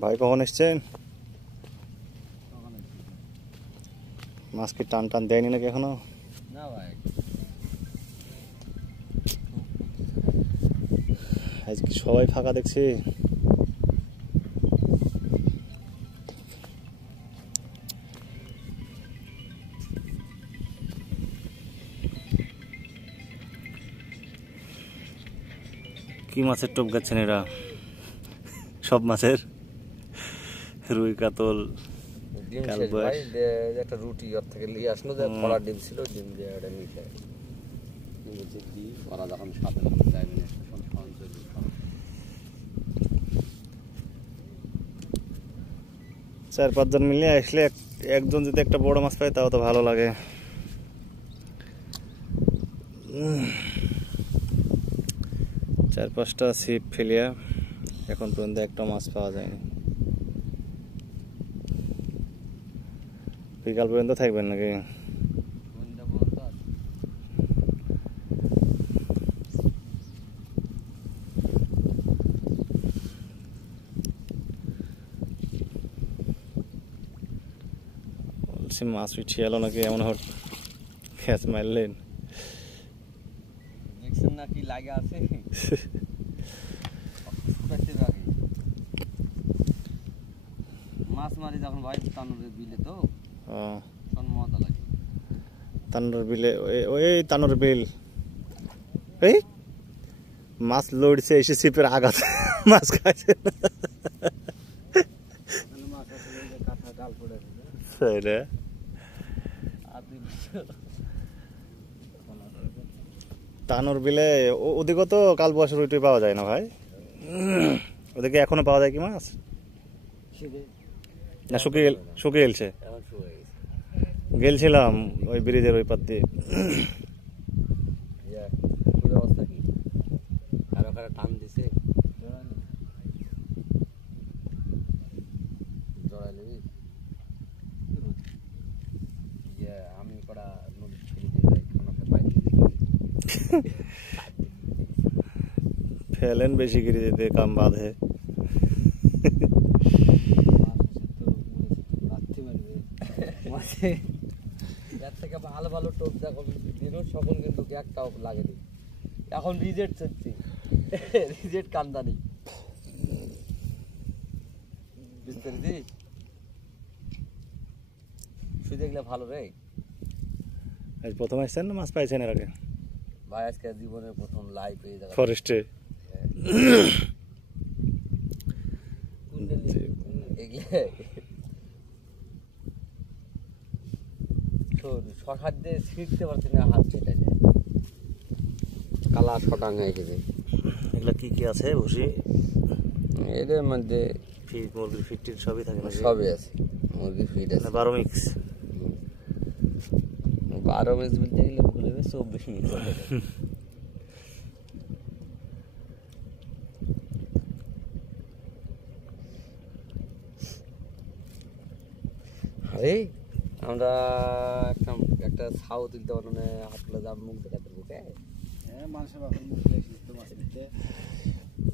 ভাই কখন এসছেন? মাছ কি টান টান দেয়নি নাকি এখনো? না ভাই, আজকে সবাই ফাঁকা দেখছি। কি মাছের টোপ গাচ্ছেন এরা? সব মাছের রুই, কাতল, ডিম শেষ ভাই। একটা রুটি ওর থেকে নিয়ে আসলো, যে কড়া ডিম ছিল, ডিম দিয়ে এটা মিশে বলছে দি ওরা যখন সাথে যাইবেন স্টেশন খাওয়ান চলবে। চার পাঁচজন মিলে আসলে একজন যদি একটা বড় মাছ পায় তাও তো ভালো লাগে। চার পাঁচটা ছিপ ফেলিয়া এখন পর্যন্ত একটা মাছ পাওয়া যায়নি। বিকাল পর্যন্ত থাকবেন নাকি? বলছি মাছ উঠে এলো নাকি, এমন ক্যাচ মারলেন? দেখছেন না কি লাগে আছে। মাছ মারি যখন ভাই তানুরের বিলে, তো মজা লাগে। তানুর বিলে ওই তানুর বিল, এই মাছ লড়ছে এসে ছিপের আঘাত মাছ খাইছে। তানুর বিলে ওদিকে তো কাল বছর ওইটাই পাওয়া যায় না ভাই। ওদিকে এখনো পাওয়া যায় কি মাছ? না শুকিয়ে গেছে। গেলছিলাম ওই ব্রিজের ওই পার দিয়ে। টান দিছে আমি কটা নদী ফেলেন বেশি করে যেতে কাম বাঁধে। এর থেকে ভালো ভালো টোপ যখন দিল তখন কিন্তু একটাও লাগেনি। এখন রিজেক্ট হচ্ছে, রিজেক্ট কান্দানি বুঝতে পেরেছিস? শুধু দেখলে ভালো রে। আজ প্রথম আসছেন না মাছ পাইছেন এর আগে? ভাই আজকে জীবনের প্রথম লাইভ পেয়ে যাবে ফরেস্টে। শখার দিয়ে ছিঁড়তে পারছি না, হাত সেটাই কালা শটাং হয়ে গেছে। এগুলা কি কি আছে ভুসি? এদের মধ্যে ফিড, মুরগির ফিড টিড সবই থাকে না? সবই আছে, মুরগির ফিড আছে। 12 মিক্স? 12 মিক্স বলতে গেলে ভুল হবে, 24 মিক্স। আরে আমরা একটা ছাও তুলতে পারবো না, হাতলে যা মুখ দেখাতে বুকে। হ্যাঁ, মানুষের বাপের মুখ দেখি তো মাছ দিতে।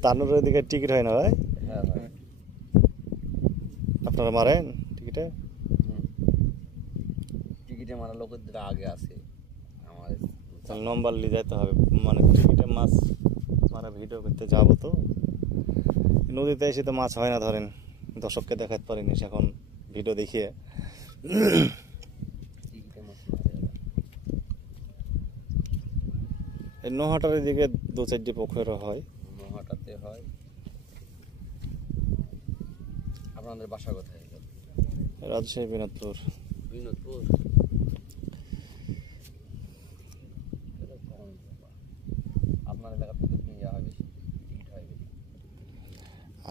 তানুরের দিকে টিকিট হয় না ভাই? হ্যাঁ ভাই। আপনারা মারেন টিকিটে? টিকিটে মারা লোকের আগে আছে আমার নম্বর নিয়ে যেতে হবে, মানে টিকিটে মাছ মারা ভিডিও করতে যাবো তো। নদীতে এসে তো মাছ হয় না, ধরেন দর্শককে দেখাতে পারিনি এখন ভিডিও দেখিয়ে। এই নোহাটার দিকে 2-4টি পুকুরও হয়। নোহাটাতে হয়। আপনাদের বাসা কোথায়? রাজশাহী, বিনোদপুর। বিনোদপুর। আপনার এলাকা থেকে হয় বেশি, টিকিট হয় বেশি?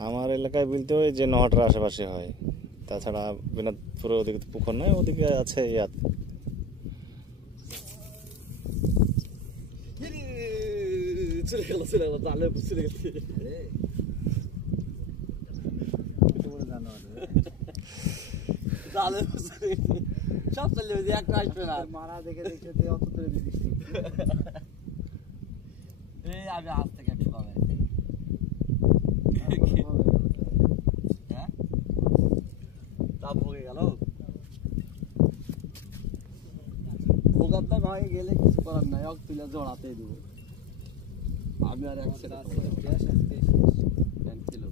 আমার এলাকায় বলতে ওই যে নোহাটার আশেপাশে হয়, তাছাড়া বিনোদপুরে ওদিকে পুকুর নয়, ওদিকে আছে ইয়াত। সব চলে একটা আসবে না, মারা দেখে দেখে অত দূরে দিদিস। আমি আজ থেকে একটু কমে। হ্যাঁ গেল ভোগাবটা ভাই গেলে কিছু করার নাই অক তুলে জড়াতেই দেবো আমি আর এক সেটা গ্যাস আজকে শেষ ছিল